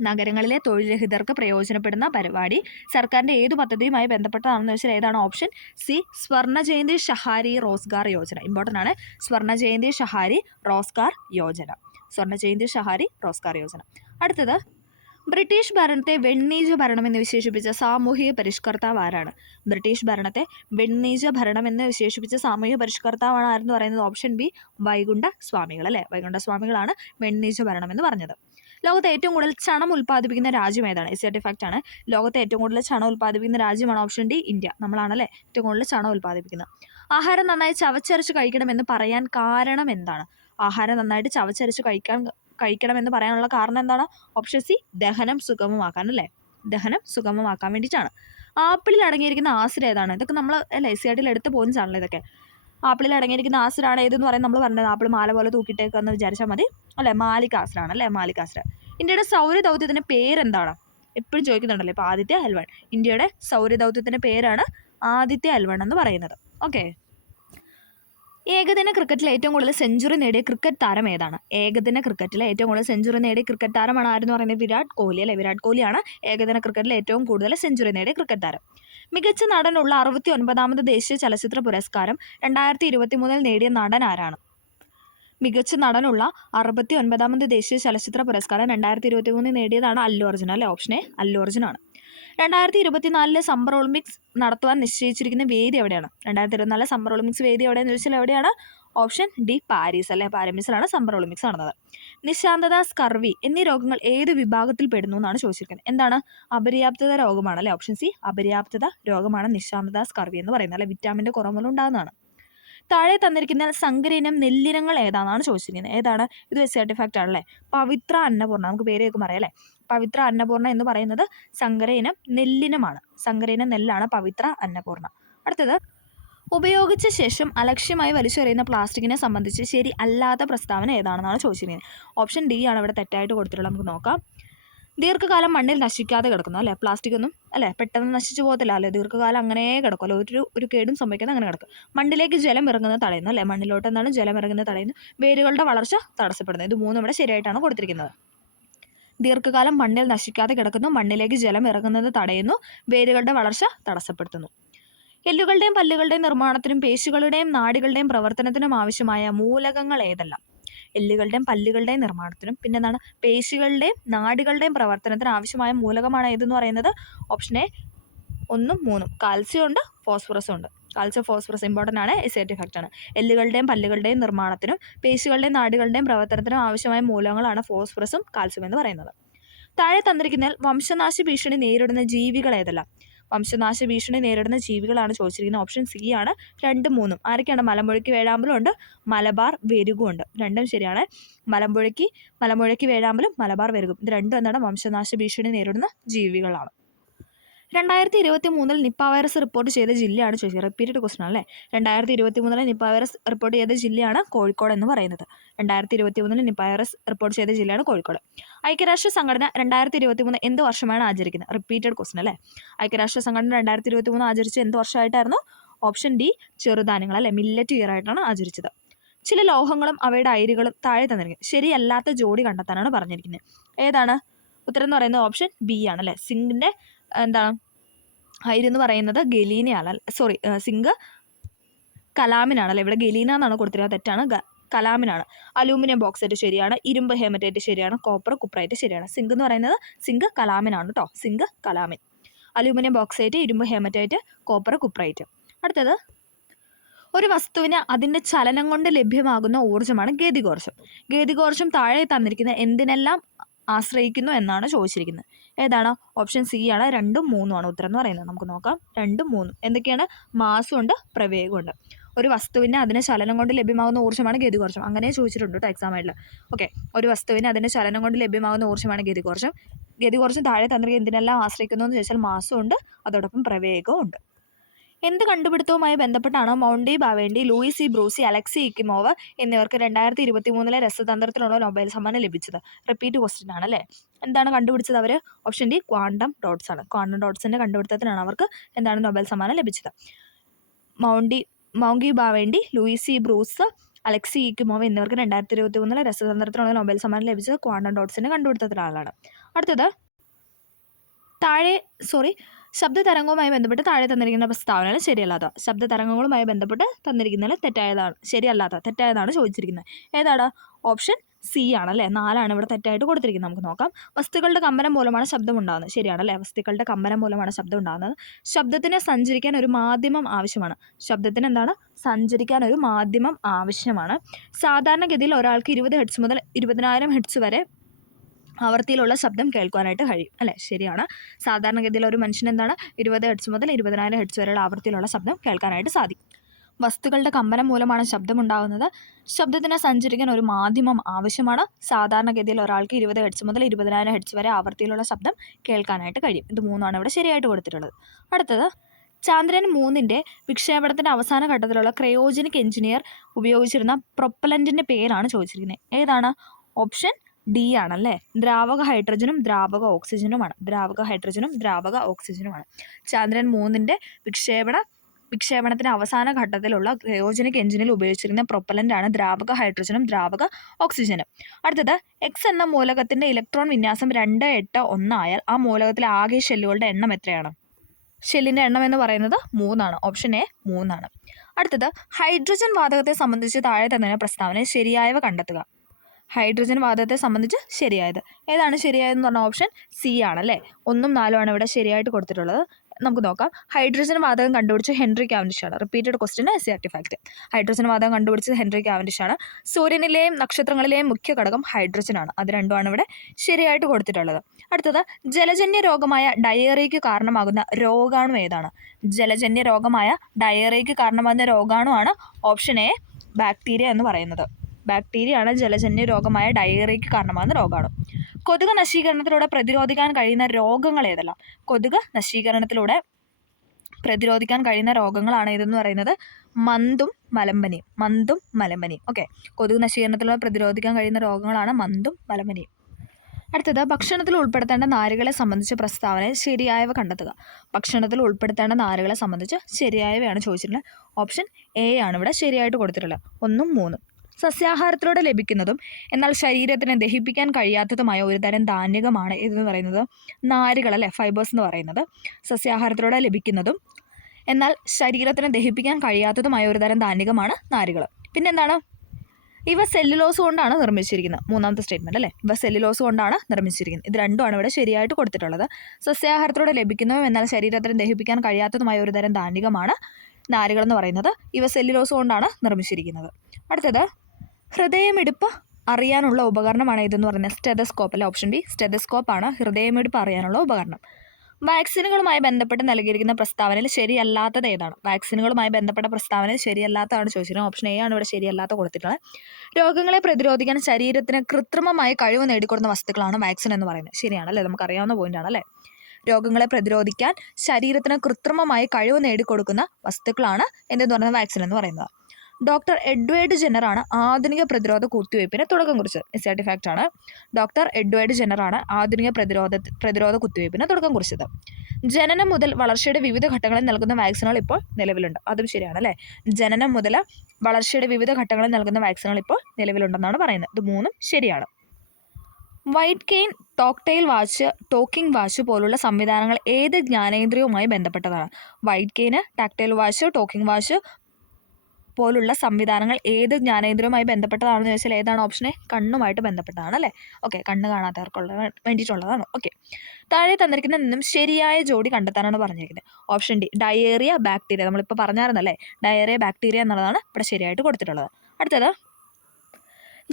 നഗരങ്ങളിലെ തൊഴിൽ രഹിതർക്ക് പ്രയോജനപ്പെടുന്ന പരിപാടി സർക്കാരിൻ്റെ ഏതു പദ്ധതിയുമായി ബന്ധപ്പെട്ടതാണെന്ന് വെച്ചാൽ ഏതാണ്? ഓപ്ഷൻ സി സ്വർണ്ണ ജയന്തി ഷഹാരി റോസ്ഗാർ യോജന. ഇമ്പോർട്ടൻ്റ് ആണ്. സ്വർണ്ണ ജയന്തി ഷഹാരി റോസ്ഗാർ യോജന. സ്വർണ്ണ ജയന്തി ഷഹാരി റോസ്ഗാർ യോജന. അടുത്തത് ബ്രിട്ടീഷ് ഭരണത്തെ വെണ്ണീജ ഭരണം എന്ന് വിശേഷിപ്പിച്ച സാമൂഹിക പരിഷ്കർത്താവ് ആരാണ്? ബ്രിട്ടീഷ് ഭരണത്തെ വെണ്ണീജ ഭരണം എന്ന് വിശേഷിപ്പിച്ച സാമൂഹിക പരിഷ്കർത്താവാണ് ആരെന്ന് പറയുന്നത്? ഓപ്ഷൻ ബി വൈകുണ്ഠ സ്വാമികൾ അല്ലേ? വൈകുണ്ഠ സ്വാമികളാണ് വെണ്ണീജ ഭരണം എന്ന് പറഞ്ഞത്. ലോകത്തെ ഏറ്റവും കൂടുതൽ ചണം ഉൽപ്പാദിപ്പിക്കുന്ന രാജ്യം ഏതാണ്? എസ്സേർട്ട് ഫാക്റ്റ് ആണ്. ലോകത്തെ ഏറ്റവും കൂടുതൽ ചണം ഉൽപ്പാദിപ്പിക്കുന്ന രാജ്യമാണ് ഓപ്ഷൻ ഡി ഇന്ത്യ. നമ്മളാണല്ലേ ഏറ്റവും കൂടുതൽ ചണം ഉൽപ്പാദിപ്പിക്കുന്നത്. ആഹാരം നന്നായി ചവച്ചരച്ച് കഴിക്കണമെന്ന് പറയാൻ കാരണം എന്താണ്? ആഹാരം നന്നായിട്ട് ചവച്ചരച്ച് കഴിക്കണമെന്ന് പറയാനുള്ള കാരണം എന്താണ്? ഓപ്ഷൻ സി ദഹനം സുഗമമാക്കാൻ അല്ലേ? ദഹനം സുഗമമാക്കാൻ വേണ്ടിയിട്ടാണ്. ആപ്പിളിൽ അടങ്ങിയിരിക്കുന്ന ആസിഡ് ഏതാണ്? ഇതൊക്കെ നമ്മൾ അല്ലേ എസ്സേർട്ടിൽ എടുത്ത് പോയിന്റ്സ് ആണല്ലോ ഇതൊക്കെ. ആപ്പിളിൽ അടങ്ങിയിരിക്കുന്ന ആസിഡാണ് ഏതെന്ന് പറയുന്നത് നമ്മൾ പറഞ്ഞത്. ആപ്പിൾ മാല പോലെ തൂക്കിയിട്ടേക്കെന്ന് വിചാരിച്ചാൽ മതി അല്ലേ? മാലിക് ആസിഡാണ് അല്ലേ? Malic acid. ഇന്ത്യയുടെ സൗരദൗത്യത്തിൻ്റെ പേരെന്താണ്? എപ്പോഴും ചോദിക്കുന്നുണ്ടല്ലോ. ഇപ്പോൾ ആദിത്യ L1. ഇന്ത്യയുടെ സൗരദൗത്യത്തിൻ്റെ പേരാണ് ആദിത്യ L1 എന്ന് പറയുന്നത്. ഓക്കെ. ഏകദിന ക്രിക്കറ്റിൽ ഏറ്റവും കൂടുതൽ സെഞ്ചുറി നേടിയ ക്രിക്കറ്റ് താരം ഏതാണ്? ഏകദിന ക്രിക്കറ്റിൽ ഏറ്റവും കൂടുതൽ സെഞ്ചുറി നേടിയ ക്രിക്കറ്റ് താരമാണ് ആരെന്ന് പറയുന്നത്? വിരാട് കോഹ്ലി അല്ലേ? വിരാട് കോഹ്ലിയാണ് ഏകദിന ക്രിക്കറ്റിൽ ഏറ്റവും കൂടുതൽ സെഞ്ചുറി നേടിയ ക്രിക്കറ്റ് താരം. മികച്ച നടനുള്ള 69ാമത് ദേശീയ ചലച്ചിത്ര പുരസ്കാരം 2023 നേടിയ നടൻ ആരാണ്? മികച്ച നടനുള്ള 69ാമത് ദേശീയ ചലച്ചിത്ര പുരസ്കാരം 2023 നേടിയതാണ് അല്ലു അർജുൻ അല്ലേ? ഓപ്ഷൻ എ അല്ലു അർജുനാണ്. 2024 സമ്മർ ഒളിമ്പിക്സ് നടത്തുവാൻ നിശ്ചയിച്ചിരിക്കുന്ന വേദി എവിടെയാണ്? 2024 സമ്മർ ഒളിമ്പിക്സ് വേദി എവിടെയെന്ന് ചോദിച്ചാൽ എവിടെയാണ്? ഓപ്ഷൻ ഡി പാരീസ് അല്ലേ? പാരീസിലാണ് സമ്മർ ഒളിമ്പിക്സ് നടന്നത്. നിശാന്തത, സ്കർവി എന്നീ രോഗങ്ങൾ ഏത് വിഭാഗത്തിൽ പെടുന്നു എന്നാണ് ചോദിച്ചിരിക്കുന്നത്. എന്താണ്? അപര്യാപ്തത രോഗമാണ് അല്ലേ? ഓപ്ഷൻ സി അപര്യാപ്തത രോഗമാണ് നിശാന്തത, സ്കർവി എന്ന് പറയുന്നത് അല്ലെ? വിറ്റാമിൻ്റെ കുറവുകൾ ഉണ്ടാകുന്നതാണ്. താഴെ തന്നിരിക്കുന്ന സങ്കരയിനം നെല്ലിനങ്ങൾ ഏതാണെന്നാണ് ചോദിച്ചിരിക്കുന്നത്. ഏതാണ്? ഇത് എസ്സേർട്ട് ഫാക്റ്റ് ആണല്ലേ? പവിത്ര അന്നപൂർണ്ണ. നമുക്ക് പേര് കേൾക്കുമ്പോൾ അറിയാം അല്ലേ? പവിത്ര അന്നപൂർണ്ണ എന്ന് പറയുന്നത് സങ്കരയിനം നെല്ലിനമാണ്. സങ്കരയിനം നെല്ലാണ് പവിത്ര അന്നപൂർണ്ണ. അടുത്തത് ഉപയോഗിച്ച ശേഷം അലക്ഷ്യമായി വലിച്ചെറിയുന്ന പ്ലാസ്റ്റിക്കിനെ സംബന്ധിച്ച് ശരി അല്ലാത്ത പ്രസ്താവന ഏതാണെന്നാണ് ചോദിച്ചിരിക്കുന്നത്. ഓപ്ഷൻ ഡി ആണ് ഇവിടെ തെറ്റായിട്ട് കൊടുത്തിട്ടുള്ളത്. നമുക്ക് നോക്കാം. ദീർഘകാലം മണ്ണിൽ നശിക്കാതെ കിടക്കുന്നു അല്ലേ? പ്ലാസ്റ്റിക് ഒന്നും അല്ലേ പെട്ടെന്ന് നശിച്ചു പോകത്തില്ല അല്ലേ? ദീർഘകാലം അങ്ങനെ കിടക്കുമല്ലോ. ഒരു കേടും സംഭവിക്കാതെ അങ്ങനെ കിടക്കും. മണ്ണിലേക്ക് ജലം ഇറങ്ങുന്നത് തടയുന്നു അല്ലേ? മണ്ണിലോട്ട് എന്താണ് ജലം ഇറങ്ങുന്നത് തടയുന്നു. വേരുകളുടെ വളർച്ച തടസ്സപ്പെടുന്നത്. ഇത് മൂന്നും ഇവിടെ ശരിയായിട്ടാണ് കൊടുത്തിരിക്കുന്നത്. ദീർഘകാലം മണ്ണിൽ നശിക്കാതെ കിടക്കുന്നു, മണ്ണിലേക്ക് ജലം ഇറങ്ങുന്നത് തടയുന്നു, വേരുകളുടെ വളർച്ച തടസ്സപ്പെടുത്തുന്നു. എല്ലുകളുടെയും പല്ലുകളുടെയും നിർമ്മാണത്തിനും പേശികളുടെയും നാഡികളുടെയും പ്രവർത്തനത്തിനും ആവശ്യമായ മൂലകങ്ങൾ ഏതെല്ലാം? എല്ലുകളുടെയും പല്ലുകളുടെയും നിർമ്മാണത്തിനും പിന്നെ എന്താണ് പേശികളുടെയും നാഡികളുടെയും പ്രവർത്തനത്തിന് ആവശ്യമായ മൂലകമാണ് ഏതെന്ന് പറയുന്നത്? Option A 1, 3. കാൽസ്യം ഉണ്ട്, ഫോസ്ഫറസും ഉണ്ട്. കാൽസ്യം ഫോസ്ഫറസ് ഇമ്പോർട്ടൻ്റ് ആണ്, എസേറ്റീവ് ഫാക്ടറാണ്. എല്ലുകളുടെയും പല്ലുകളുടെയും നിർമ്മാണത്തിനും പേശികളുടെയും നാഡികളുടെയും പ്രവർത്തനത്തിനും ആവശ്യമായ മൂലകങ്ങളാണ് ഫോസ്ഫറസും കാൽസ്യം എന്ന് പറയുന്നത്. താഴെ തന്നിരിക്കുന്നതിൽ വംശനാശ ഭീഷണി നേരിടുന്ന ജീവികൾ ഏതെല്ലാം? വംശനാശ ഭീഷണി നേരിടുന്ന ജീവികളാണ് ചോദിച്ചിരിക്കുന്നത്. ഓപ്ഷൻ സി ആണ് 2, 3. ആരൊക്കെയാണ്? മലമ്പുഴയ്ക്ക് വേഴാമ്പലും ഉണ്ട്, മലബാർ വെരുകും ഉണ്ട്. രണ്ടും ശരിയാണ്. മലമ്പുഴയ്ക്ക് വേഴാമ്പലും മലബാർ വെരുകും ഇത് രണ്ടും എന്താണ്? വംശനാശ ഭീഷണി നേരിടുന്ന ജീവികളാണ്. 2023 നിപ്പ വൈറസ് റിപ്പോർട്ട് ചെയ്ത ജില്ലയാണ് ചോദിച്ചത്. റിപ്പീറ്റഡ് ക്വസ്റ്റൻ അല്ലേ. 2023 നിപ്പ വൈറസ് റിപ്പോർട്ട് ചെയ്ത ജില്ലയാണ് കോഴിക്കോട് എന്ന് പറയുന്നത്. 2023 നിപ്പ വൈറസ് റിപ്പോർട്ട് ചെയ്ത ജില്ലയാണ് കോഴിക്കോട്. ഐക്യരാഷ്ട്ര സംഘടന 2023 എന്ത് വർഷമാണ് ആചരിക്കുന്നത്? റിപ്പീറ്റഡ് ക്വസ്റ്റൻ അല്ലേ. ഐക്യരാഷ്ട്ര സംഘടന 2023 ആചരിച്ച എന്ത് വർഷമായിട്ടായിരുന്നു? ഓപ്ഷൻ ഡി ചെറുധാന്യങ്ങൾ അല്ലേ, മില്ലറ്റ് ഇയർ ആയിട്ടാണ് ആചരിച്ചത്. ചില ലോഹങ്ങളും അവയുടെ അയിരുകളും താഴെ തന്നിരിക്കുന്നത് ശരിയല്ലാത്ത ജോഡി കണ്ടെത്താനാണ് പറഞ്ഞിരിക്കുന്നത്. ഏതാണ് ഉത്തരം എന്ന് പറയുന്നത്? ഓപ്ഷൻ ബി ആണ് അല്ലേ. സിങ്കിന്റെ എന്താണ് അയിരെന്ന് പറയുന്നത് ഗലീനയാണ്, സോറി സിങ്ക് കലാമിനാണല്ലേ. ഇവിടെ ഗലീന എന്നാണ് കൊടുത്തിരിക്കുന്നത്, തെറ്റാണ്, കലാമിനാണ്. അലൂമിനിയം ബോക്സൈറ്റ് ശരിയാണ്, ഇരുമ്പ് ഹേമറ്റൈറ്റ് ശരിയാണ്, കോപ്പർ കുപ്രൈറ്റ് ശരിയാണ്. സിങ്ക് എന്ന് പറയുന്നത് സിങ്ക് കലാമിനാണ് കേട്ടോ, സിങ്ക് കലാമിൻ. അലൂമിനിയം ബോക്സൈറ്റ്, ഇരുമ്പ് ഹേമറ്റൈറ്റ്, കോപ്പർ കുപ്രൈറ്റ്. അടുത്തത്, ഒരു വസ്തുവിന് അതിൻ്റെ ചലനം കൊണ്ട് ലഭ്യമാകുന്ന ഊർജ്ജമാണ് ഗതികോർജ്ജം. ഗതികോർജ്ജം താഴെ തന്നിരിക്കുന്ന എന്തിനെല്ലാം ആശ്രയിക്കുന്നു എന്നാണ് ചോദിച്ചിരിക്കുന്നത്. ഏതാണ്? ഓപ്ഷൻ സി ആണ് 2, 3 ആണ് ഉത്തരം എന്ന് പറയുന്നത്. നമുക്ക് നോക്കാം. 2, 3 എന്തൊക്കെയാണ്? മാസും ഉണ്ട്, പ്രവേഗമുണ്ട്. ഒരു വസ്തുവിന് അതിന് ചലനം കൊണ്ട് ലഭ്യമാകുന്ന ഊർജ്ജമാണ് ഗതികോർജ്ജം. അങ്ങനെ ചോദിച്ചിട്ടുണ്ട് കേട്ടോ എക്സാമായിട്ട്. ഓക്കെ, ഒരു വസ്തുവിന് അതിൻ്റെ ചലനം കൊണ്ട് ലഭ്യമാകുന്ന ഊർജ്ജമാണ് ഗതികോർജ്ജം. ഗതികോർജ്ജം താഴെ തന്നിരിക്കുന്ന എന്തിനെല്ലാം ആശ്രയിക്കുന്നു എന്ന് ചോദിച്ചാൽ മാസും ഉണ്ട്, അതോടൊപ്പം പ്രവേഗവും ഉണ്ട്. എന്ത് കണ്ടുപിടുത്തവുമായി ബന്ധപ്പെട്ടാണ് മൗണ്ടി ബാവേണ്ടി, ലൂയിസ് ബ്രൂസി, അലക്സി ഇക്കിമോവ് എന്നിവർക്ക് 2023 രസതന്ത്രത്തിനുള്ള നൊബേൽ സമ്മാനം ലഭിച്ചത്? റിപ്പീറ്റ് ക്വസ്റ്റ്യൻ ആണ് അല്ലേ. എന്താണ് കണ്ടുപിടിച്ചത് അവർ? ഓപ്ഷൻ ഡി ക്വാണ്ടം ഡോട്ട്സ് ആണ്. ക്വാണ്ടം ഡോട്ട്സിൻ്റെ കണ്ടുപിടുത്തത്തിനാണ് അവർക്ക് എന്താണ് നൊബേൽ സമ്മാനം ലഭിച്ചത്. മൗണ്ടി ബാവേണ്ടി, ലൂയിസ് ബ്രൂസ്, അലക്സി ഇക്കിമോവ് എന്നിവർക്ക് 2023 രസതന്ത്രത്തിനുള്ള നൊബേൽ സമ്മാനം ലഭിച്ചത് ക്വാണ്ടം ഡോട്ട്സിൻ്റെ കണ്ടുപിടുത്തത്തിനാണ്. അടുത്തത്, ശബ്ദതരംഗവുമായി ബന്ധപ്പെട്ട് താഴെ തന്നിരിക്കുന്ന പ്രസ്താവനകൾ ശരിയല്ലാത്ത. ശബ്ദതരംഗങ്ങളുമായി ബന്ധപ്പെട്ട് തന്നിരിക്കുന്നതിൽ തെറ്റായതാണ് ചോദിച്ചിരിക്കുന്നത്. ഏതാണ്? ഓപ്ഷൻ സി ആണല്ലേ. 4 ആണ് ഇവിടെ തെറ്റായിട്ട് കൊടുത്തിരിക്കുന്നത്. നമുക്ക് നോക്കാം. വസ്തുക്കളുടെ കമ്പനം മൂലമാണ് ശബ്ദം ഉണ്ടാകുന്നത്. ശരിയാണല്ലേ. വസ്തുക്കളുടെ കമ്പനം മൂലമാണ് ശബ്ദം ഉണ്ടാകുന്നത്. ശബ്ദത്തിന് സഞ്ചരിക്കാൻ ഒരു മാധ്യമം ആവശ്യമാണ്. ശബ്ദത്തിന് എന്താണ്? സഞ്ചരിക്കാൻ ഒരു മാധ്യമം ആവശ്യമാണ്. സാധാരണഗതിയിൽ ഒരാൾക്ക് 20 ഹെർട്സ് മുതൽ 20,000 ഹെർട്സ് വരെ ആവർത്തിയിലുള്ള ശബ്ദം കേൾക്കാനായിട്ട് കഴിയും അല്ലേ. ശരിയാണ്. സാധാരണഗതിയിൽ ഒരു മനുഷ്യന് എന്താണ് 20 ഹെർട്സ് മുതൽ 20,000 ഹെർട്സ് വരെയുള്ള ആവർത്തിയിലുള്ള ശബ്ദം കേൾക്കാനായിട്ട് സാധിക്കും. വസ്തുക്കളുടെ കമ്പനം മൂലമാണ് ശബ്ദമുണ്ടാകുന്നത്. ശബ്ദത്തിന് സഞ്ചരിക്കാൻ ഒരു മാധ്യമം ആവശ്യമാണ്. സാധാരണഗതിയിൽ ഒരാൾക്ക് 20 ഹെർട്സ് മുതൽ 20,000 ഹെർട്സ് വരെ ആവർത്തിയിലുള്ള ശബ്ദം കേൾക്കാനായിട്ട് കഴിയും. ഇത് 3 ആണ് ഇവിടെ ശരിയായിട്ട് കൊടുത്തിട്ടുള്ളത്. അടുത്തത്, ചന്ദ്രൻ 3 വിക്ഷേപണത്തിൻ്റെ അവസാന ഘട്ടത്തിലുള്ള ക്രയോജനിക് എഞ്ചിനീയർ ഉപയോഗിച്ചിരുന്ന പ്രൊപ്പലൻറ്റിൻ്റെ പേരാണ് ചോദിച്ചിരിക്കുന്നത്. ഏതാണ്? ഓപ്ഷൻ ഡി ആണല്ലേ. ദ്രാവക ഹൈഡ്രജനും ദ്രാവക ഓക്സിജനുമാണ്. ചന്ദ്രൻ 3 വിക്ഷേപണത്തിന് അവസാന ഘട്ടത്തിലുള്ള ക്രയോജനിക് എഞ്ചിനിൽ ഉപയോഗിച്ചിരുന്ന പ്രൊപ്പലൻ്റാണ് ദ്രാവക ഹൈഡ്രജനും ദ്രാവക ഓക്സിജനും. അടുത്തത്, എക്സ് എന്ന മൂലകത്തിൻ്റെ ഇലക്ട്രോൺ വിന്യാസം 2, 8, 1 ആയാൽ ആ മൂലകത്തിലെ ആകെ ഷെല്ലുകളുടെ എണ്ണം എത്രയാണ്? ഷെല്ലിൻ്റെ എണ്ണം എന്ന് പറയുന്നത് 3 ആണ്. ഓപ്ഷൻ എ 3 ആണ്. അടുത്തത്, ഹൈഡ്രജൻ വാതകത്തെ സംബന്ധിച്ച് താഴെ തന്ന പ്രസ്താവന ശരിയായവ കണ്ടെത്തുക. ഹൈഡ്രജൻ വാതകത്തെ സംബന്ധിച്ച് ശരിയായത് ഏതാണ്? ശരിയായതെന്ന് പറഞ്ഞാൽ ഓപ്ഷൻ സി ആണല്ലേ. 1, 4 ആണ് ഇവിടെ ശരിയായിട്ട് കൊടുത്തിട്ടുള്ളത്. നമുക്ക് നോക്കാം. ഹൈഡ്രജൻ വാതകം കണ്ടുപിടിച്ച ഹെൻറി കാവൻഡിഷ് ആണ്. റിപ്പീറ്റഡ് ക്വസ്റ്റ്യൻ, എസേറ്റീവ് ഫാക്ട്. ഹൈഡ്രജൻ വാതകം കണ്ടുപിടിച്ചത് ഹെൻറി കാവൻഡിഷ് ആണ്. സൂര്യനിലെയും നക്ഷത്രങ്ങളിലെയും മുഖ്യ ഘടകം ഹൈഡ്രജൻ ആണ്. അത് രണ്ടുമാണ് ഇവിടെ ശരിയായിട്ട് കൊടുത്തിട്ടുള്ളത്. അടുത്തത്, ജലജന്യ രോഗമായ ഡയേറിയയ്ക്ക് കാരണമാകുന്ന രോഗാണു ഏതാണ്? ജലജന്യ രോഗമായ ഡയേറിയയ്ക്ക് കാരണമാകുന്ന രോഗാണുവാണ് ഓപ്ഷൻ എ ബാക്ടീരിയ എന്ന് പറയുന്നത്. ബാക്ടീരിയയാണ് ജലജന്യ രോഗമായ ഡയേറിയയ്ക്ക് കാരണമാകുന്ന രോഗാണു. കൊതുക് നശീകരണത്തിലൂടെ പ്രതിരോധിക്കാൻ കഴിയുന്ന രോഗങ്ങൾ ഏതെല്ലാം? കൊതുക് നശീകരണത്തിലൂടെ പ്രതിരോധിക്കാൻ കഴിയുന്ന രോഗങ്ങളാണ് ഇതെന്ന് പറയുന്നത് മന്തും മലമ്പനിയും. ഓക്കെ, കൊതുക് നശീകരണത്തിലൂടെ പ്രതിരോധിക്കാൻ കഴിയുന്ന രോഗങ്ങളാണ് മന്തും മലമ്പനിയും. അടുത്തത്, ഭക്ഷണത്തിൽ ഉൾപ്പെടുത്തേണ്ട നാരുകളെ സംബന്ധിച്ച് പ്രസ്താവനയിൽ ശരിയായവ കണ്ടെത്തുക. ഭക്ഷണത്തിൽ ഉൾപ്പെടുത്തേണ്ട നാരുകളെ സംബന്ധിച്ച് ശരിയായവയാണ് ചോദിച്ചിട്ടുള്ളത്. ഓപ്ഷൻ എ ആണ് ഇവിടെ ശരിയായിട്ട് കൊടുത്തിട്ടുള്ളത്. 1, 3. സസ്യാഹാരത്തിലൂടെ ലഭിക്കുന്നതും എന്നാൽ ശരീരത്തിന് ദഹിപ്പിക്കാൻ കഴിയാത്തതുമായ ഒരു തരം ധാന്യകമാണ് ഇതെന്ന് പറയുന്നത് നാരുകൾ അല്ലേ, ഫൈബേഴ്സ് എന്ന് പറയുന്നത്. സസ്യാഹാരത്തിലൂടെ ലഭിക്കുന്നതും എന്നാൽ ശരീരത്തിന് ദഹിപ്പിക്കാൻ കഴിയാത്തതുമായ ഒരു തരം ധാന്യമാണ് നാരുകൾ. പിന്നെന്താണ്? ഇവ സെല്ലുലോസ് കൊണ്ടാണ് നിർമ്മിച്ചിരിക്കുന്നത്. മൂന്നാമത്തെ സ്റ്റേറ്റ്മെൻറ്റ് അല്ലേ, ഇവ സെല്ലുലോസ് കൊണ്ടാണ് നിർമ്മിച്ചിരിക്കുന്നത്. ഇത് രണ്ടുമാണ് ഇവിടെ ശരിയായിട്ട് കൊടുത്തിട്ടുള്ളത്. സസ്യാഹാരത്തിലൂടെ ലഭിക്കുന്നതും എന്നാൽ ശരീരത്തിന് ദഹിപ്പിക്കാൻ കഴിയാത്തതുമായ ഒരു തരം ധാന്യമാണ് നാരുകൾ എന്ന് പറയുന്നത്. ഇവ സെല്ലുലോസ് കൊണ്ടാണ് നിർമ്മിച്ചിരിക്കുന്നത്. അടുത്തത്, ഹൃദയമിടിപ്പ് അറിയാനുള്ള ഉപകരണമാണ് ഇതെന്ന് പറയുന്നത് സ്റ്റെതസ്കോപ്പ് അല്ലെ. ഓപ്ഷൻ ബി സ്റ്റെതസ്കോപ്പാണ് ഹൃദയമിടിപ്പ് അറിയാനുള്ള ഉപകരണം. വാക്സിനുകളുമായി ബന്ധപ്പെട്ട് നൽകിയിരിക്കുന്ന പ്രസ്താവനയിൽ ശരിയല്ലാത്തത് ഏതാണ്? വാക്സിനുകളുമായി ബന്ധപ്പെട്ട പ്രസ്താവനയിൽ ശരിയല്ലാത്തതാണ് ചോദിച്ചിരിക്കുന്നത്. ഓപ്ഷൻ എ ആണ് ഇവിടെ ശരിയല്ലാത്ത കൊടുത്തിട്ടുള്ളത്. രോഗങ്ങളെ പ്രതിരോധിക്കാൻ ശരീരത്തിന് കൃത്രിമമായി കഴിവ് നേടിക്കൊടുക്കുന്ന വസ്തുക്കളാണ് വാക്സിൻ എന്ന് പറയുന്നത്. ശരിയാണല്ലേ, നമുക്കറിയാവുന്ന പോയിന്റാണ് അല്ലേ. രോഗങ്ങളെ പ്രതിരോധിക്കാൻ ശരീരത്തിന് കൃത്രിമമായി കഴിവ് നേടിക്കൊടുക്കുന്ന വസ്തുക്കളാണ് എന്തെന്ന് പറയുന്നത് വാക്സിൻ എന്ന് പറയുന്നത്. ഡോക്ടർ എഡ്വേർഡ് ജെന്നറാണ് ആധുനിക പ്രതിരോധ കുത്തിവയ്പ്പിന് തുടക്കം കുറിച്ചത്. എസ്ആർടി ഫാക്റ്റ് ആണ്. ഡോക്ടർ എഡ്വേർഡ് ജെന്നറാണ് ആധുനിക പ്രതിരോധ കുത്തിവയ്പ്പിന് തുടക്കം കുറിച്ചത്. ജനനം മുതൽ വളർച്ചയുടെ വിവിധ ഘട്ടങ്ങളിൽ നൽകുന്ന വാക്സിനുകൾ ഇപ്പോൾ നിലവിലുണ്ട്. അതും ശരിയാണ് അല്ലേ. ജനനം മുതൽ വളർച്ചയുടെ വിവിധ ഘട്ടങ്ങളിൽ നൽകുന്ന വാക്സിനുകൾ ഇപ്പോൾ നിലവിലുണ്ടെന്നാണ് പറയുന്നത്. ഇത് മൂന്നും ശരിയാണ്. White cane, tactile watch, talking watch പോലുള്ള സംവിധാനങ്ങൾ ഏത് ജ്ഞാനേന്ദ്രിയവുമായി ബന്ധപ്പെട്ടതാണ്? വൈറ്റ് കെയിന്, ടാക്ടൈൽ വാച്ച്, ടോക്കിംഗ് വാച്ച് പോലുള്ള സംവിധാനങ്ങൾ ഏത് ജ്ഞാനേന്ദ്രിയവുമായി ബന്ധപ്പെട്ടതാണെന്ന് ചോദിച്ചാൽ ഏതാണ്? ഓപ്ഷൻ എ കണ്ണുമായിട്ട് ബന്ധപ്പെട്ടതാണ് അല്ലേ. ഓക്കെ, കണ്ണ് കാണാത്തവർക്കുള്ള വേണ്ടിയിട്ടുള്ളതാണ്. ഓക്കെ, താഴെ തന്നിരിക്കുന്ന നിന്നും ശരിയായ ജോഡി കണ്ടെത്താനാണ് പറഞ്ഞിരിക്കുന്നത്. Option D diarrhoea bacteria. നമ്മളിപ്പോൾ പറഞ്ഞായിരുന്നല്ലേ, ഡയേറിയ ബാക്ടീരിയ എന്നുള്ളതാണ് ഇവിടെ ശരിയായിട്ട് കൊടുത്തിട്ടുള്ളത്. അടുത്തത്,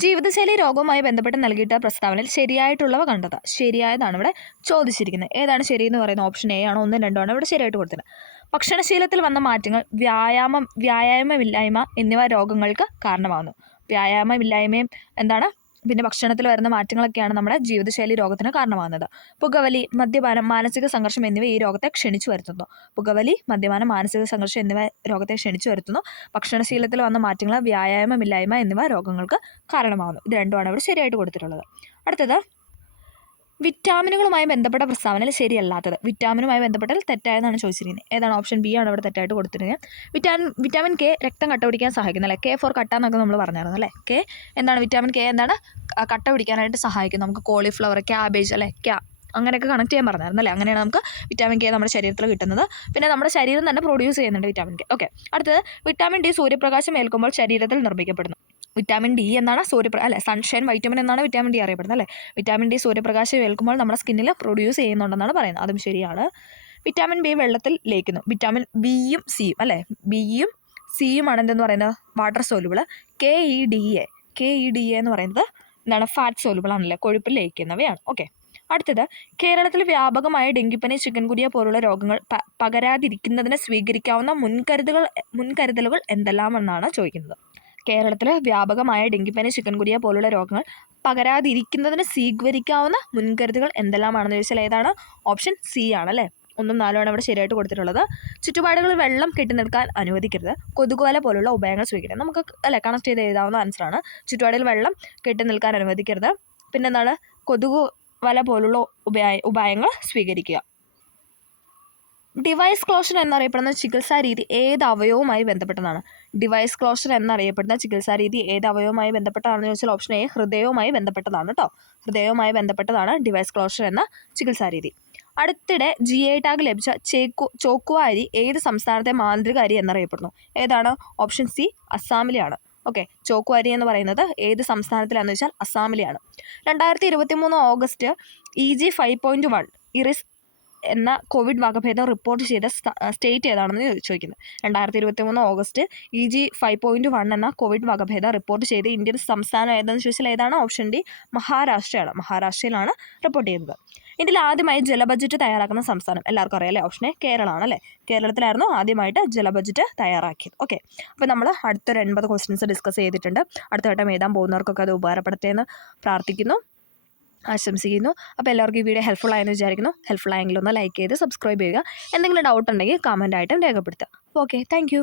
ജീവിതശൈലി രോഗവുമായി ബന്ധപ്പെട്ട് നൽകിയിട്ട് പ്രസ്താവനയിൽ ശരിയായിട്ടുള്ളവ കണ്ടെത്തുക. ശരിയായതാണ് ഇവിടെ ചോദിച്ചിരിക്കുന്നത്. ഏതാണ് ശരിയെന്ന് പറയുന്നത്? ഓപ്ഷൻ എ ആണ്. 1, 2 ആണ് ഇവിടെ ശരിയായിട്ട് കൊടുത്തിട്ടുണ്ട്. ഭക്ഷണശീലത്തിൽ വന്ന മാറ്റങ്ങൾ വ്യായാമമില്ലായ്മ എന്നിവ രോഗങ്ങൾക്ക് കാരണമാകുന്നു. വ്യായാമമില്ലായ്മയും എന്താണ്, പിന്നെ ഭക്ഷണത്തിൽ വരുന്ന മാറ്റങ്ങളൊക്കെയാണ് നമ്മുടെ ജീവിതശൈലി രോഗത്തിന് കാരണമാകുന്നത്. പുകവലി, മദ്യപാനം, മാനസിക സംഘർഷം എന്നിവ ഈ രോഗത്തെ ക്ഷണിച്ചു വരുത്തുന്നു. പുകവലി, മദ്യപാനം, മാനസിക സംഘർഷം എന്നിവ രോഗത്തെ ക്ഷണിച്ചു വരുത്തുന്നു. ഭക്ഷണശീലത്തിൽ വന്ന മാറ്റങ്ങൾ വ്യായാമമില്ലായ്മ എന്നിവ രോഗങ്ങൾക്ക് കാരണമാകുന്നു. ഇത് രണ്ടുമാണ് ഇവിടെ ശരിയായിട്ട് കൊടുത്തിട്ടുള്ളത്. അടുത്തത്, വിറ്റാമിനുകളുമായി ബന്ധപ്പെട്ട പ്രസ്താവനയിൽ ശരിയല്ലാത്തത്. വിറ്റാമിനുമായി ബന്ധപ്പെട്ടാൽ തെറ്റായതാണ് ചോദിച്ചിരിക്കുന്നത്. ഏതാണ്? ഓപ്ഷൻ ബി ആണ് ഇവിടെ തെറ്റായിട്ട് കൊടുത്തിരിക്കുന്നത്. വിറ്റാമിൻ കെ രക്തം കട്ട പിടിക്കാൻ സഹായിക്കുന്നു അല്ലേ. കെ ഫോർ കട്ട എന്നൊക്കെ നമ്മൾ പറഞ്ഞായിരുന്നു അല്ലേ. കെ എന്താണ്? വിറ്റാമിൻ കെ എന്താണ്? കട്ട പിടിക്കാനായിട്ട് സഹായിക്കും. നമുക്ക് കോളിഫ്ലവർ, ക്യാബേജ് അല്ലേ, അങ്ങനെയൊക്കെ കണക്ട് ചെയ്യാൻ പറഞ്ഞായിരുന്നു അല്ലേ. അങ്ങനെയാണ് നമുക്ക് വിറ്റാമിൻ കെ നമ്മുടെ ശരീരത്തിൽ കിട്ടുന്നത്. പിന്നെ നമ്മുടെ ശരീരം തന്നെ പ്രൊഡ്യൂസ് ചെയ്യുന്നുണ്ട് വിറ്റാമിൻ കെ. ഓക്കെ, അടുത്തത്, വിറ്റാമിൻ ഡി സൂര്യപ്രകാശം ഏൽക്കുമ്പോൾ ശരീരത്തിൽ നിർമ്മിക്കപ്പെടുന്നു. വിറ്റാമിൻ ഡി എന്നാണ് സൺഷൈൻ വൈറ്റമിൻ എന്നാണ് വിറ്റാമിൻ ഡി അറിയപ്പെടുന്നത് അല്ലേ. വിറ്റാമിൻ ഡി സൂര്യപ്രകാശം ഏൽക്കുമ്പോൾ നമ്മുടെ സ്കിന്നിൽ പ്രൊഡ്യൂസ് ചെയ്യുന്നുണ്ടെന്നാണ് പറയുന്നത്. അതും ശരിയാണ്. വിറ്റാമിൻ ബി വെള്ളത്തിൽ ലയിക്കുന്നു. വിറ്റാമിൻ ബിയും സിയും അല്ലേ, ബിയും സിയും ആണ് എന്തെന്ന് പറയുന്നത്? Water soluble. KEDA എന്ന് പറയുന്നത് എന്താണ്? ഫാറ്റ് സോലുബിൾ ആണല്ലേ, കൊഴുപ്പിൽ ലയിക്കുന്നവയാണ്. ഓക്കെ, അടുത്തത്, കേരളത്തിൽ വ്യാപകമായ ഡെങ്കിപ്പനി, ചിക്കൻ ഗുനിയ പോലുള്ള രോഗങ്ങൾ പകരാതിരിക്കുന്നതിന് സ്വീകരിക്കാവുന്ന മുൻകരുതലുകൾ എന്തെല്ലാമെന്നാണ് ചോദിക്കുന്നത്. കേരളത്തിൽ വ്യാപകമായ ഡെങ്കിപ്പനി, ചിക്കൻ ഗുനിയ പോലുള്ള രോഗങ്ങൾ പകരാതിരിക്കുന്നതിന് സ്വീകരിക്കാവുന്ന മുൻകരുതലുകൾ എന്തെല്ലാമാണെന്ന് ചോദിച്ചാൽ ഏതാണ്? ഓപ്ഷൻ സി ആണല്ലേ. 1, 4 ആണ് ഇവിടെ ശരിയായിട്ട് കൊടുത്തിട്ടുള്ളത്. ചുറ്റുപാടുകളിൽ വെള്ളം കെട്ടി നിൽക്കാൻ അനുവദിക്കരുത്. കൊതുകുവല പോലുള്ള ഉപായങ്ങൾ സ്വീകരിക്കണം. നമുക്ക് അല്ലേ കണക്ട് ചെയ്ത് എഴുതാവുന്ന ആൻസറാണ്. ചുറ്റുപാടുകളിൽ വെള്ളം കെട്ടി നിൽക്കാൻ അനുവദിക്കരുത്. പിന്നെന്താണ്? കൊതുകുവല പോലുള്ള ഉപായങ്ങൾ സ്വീകരിക്കുക. ഡിവൈസ് ക്ലോഷർ എന്നറിയപ്പെടുന്ന ചികിത്സാ രീതി ഏത് അവയവുമായി ബന്ധപ്പെട്ടതാണ്? ഡിവൈസ് ക്ലോഷർ എന്നറിയപ്പെടുന്ന ചികിത്സാ രീതി ഏത് അവയവുമായി ബന്ധപ്പെട്ടതാണെന്ന് ചോദിച്ചാൽ ഓപ്ഷൻ എ ഹൃദയവുമായി ബന്ധപ്പെട്ടതാണ് കേട്ടോ. ഹൃദയവുമായി ബന്ധപ്പെട്ടതാണ് ഡിവൈസ് ക്ലോഷർ എന്ന ചികിത്സാ രീതി. അടുത്തിടെ GI ടാഗ് ലഭിച്ച ചോക്കുവ അരി ഏത് സംസ്ഥാനത്തെ മാന്ത്രിക അരി എന്നറിയപ്പെടുന്നു? ഏതാണ്? ഓപ്ഷൻ സി അസ്സാമിലെയാണ്. ഓക്കെ, ചോക്കുവ അരി എന്ന് പറയുന്നത് ഏത് സംസ്ഥാനത്തിലാണെന്ന് വെച്ചാൽ അസ്സാമിലെയാണ്. 2023 ഓഗസ്റ്റ് EG 5.1 ഇറിസ് എന്ന കോവിഡ് വകഭേദം റിപ്പോർട്ട് ചെയ്ത സ്റ്റേറ്റ് ഏതാണെന്ന് ചോദിക്കുന്നത്. 2023 ഓഗസ്റ്റ് EG 5.1 എന്ന കോവിഡ് വകഭേദം റിപ്പോർട്ട് ചെയ്ത് ഇന്ത്യൻ സംസ്ഥാനം ഏതെന്ന് ചോദിച്ചാൽ ഏതാണ്? ഓപ്ഷൻ ഡി മഹാരാഷ്ട്രയാണ്. മഹാരാഷ്ട്രയിലാണ് റിപ്പോർട്ട് ചെയ്തത്. ഇന്ത്യയിൽ ആദ്യമായി ജല ബഡ്ജറ്റ് തയ്യാറാക്കുന്ന സംസ്ഥാനം എല്ലാവർക്കും അറിയാം അല്ലേ. ഓപ്ഷൻ എ കേരളമാണ് അല്ലേ. കേരളത്തിലായിരുന്നു ആദ്യമായിട്ട് ജല ബഡ്ജറ്റ് തയ്യാറാക്കിയത്. ഓക്കെ, അപ്പോൾ നമ്മൾ അടുത്തൊരു 80 ക്വസ്റ്റ്യൻസ് ഡിസ്കസ് ചെയ്തിട്ടുണ്ട്. അടുത്ത വട്ടം എഴുതാൻ പോകുന്നവർക്കൊക്കെ അത് ഉപകാരപ്പെടട്ടെ എന്ന് പ്രാർത്ഥിക്കുന്നു, ആശംസിക്കുന്നു. അപ്പോൾ എല്ലാവർക്കും ഈ വീഡിയോ ഹെൽപ്ഫുൾ ആയെന്ന് വിചാരിക്കുന്നു. ഹെൽപ്ഫുൾ ആയെങ്കിൽ ഒന്ന് ലൈക്ക് ചെയ്ത് സബ്സ്ക്രൈബ് ചെയ്യുക. എന്തെങ്കിലും ഡൗട്ട് ഉണ്ടെങ്കിൽ കമൻ്റ് ആയിട്ടും രേഖപ്പെടുത്തുക. Okay, thank